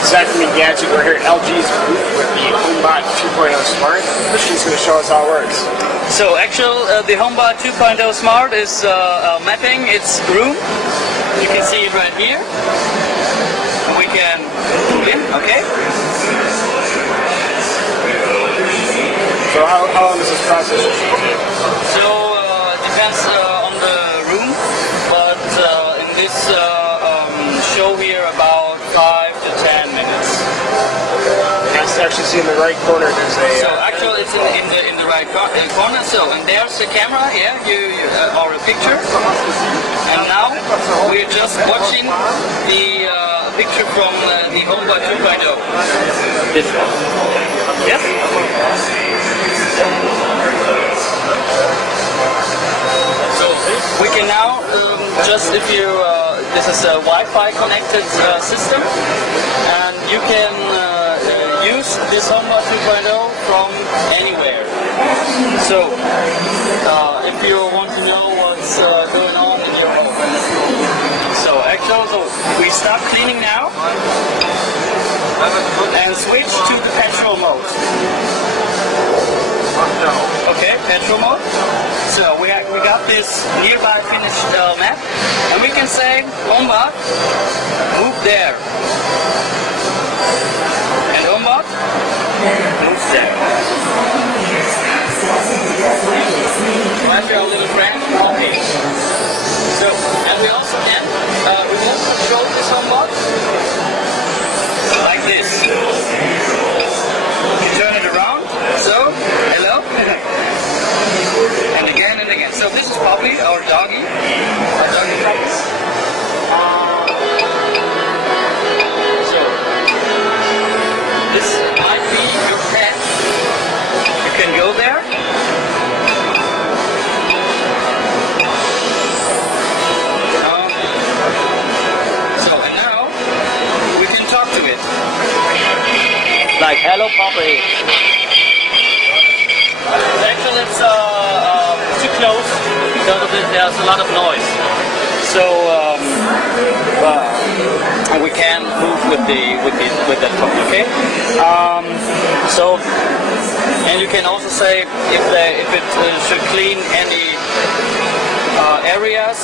Aside from the gadget, we're here at LG's booth with the HomeBot 2.0 Smart. She's going to show us how it works. So the HomeBot 2.0 Smart is mapping its room. You can see it right here. We can move in, okay? So how long does this process take? So it depends on the room, but in this show here about 5 to 10 minutes. I actually see in the right corner there's a... So actually it's in the right corner. So and there's the camera here, or a picture. And now we're just watching the picture from the HomeBot 2.0. This one. Yes? So we can now just if you this is a Wi-Fi connected system, and you can use this HomeBot 2.0 from anywhere. So if you want to know what's going on in your home, so actually we start cleaning now and switch to the petrol mode. Okay, petrol mode. So we got this nearby finished map, and we can say HomeBot, move there, and HomeBot moves there. Right, our little friend. Okay. So, and we also can remote control this HomeBot like this. You turn it around. So, hello. And again and again. So this is Poppy, our doggy. Our doggy friends. So this might be your pet. You can go there. So and now we can talk to it. Like hello Poppy. Actually, it's too close because there's a lot of noise. So we can move with that phone, okay? So and you can also say if it should clean any areas.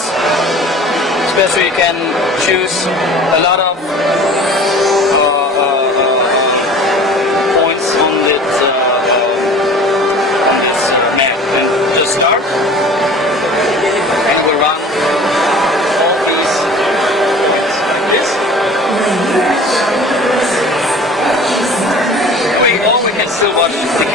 Especially, you can choose a lot of points on it. Start, and we run all these like this. Or we can still watch the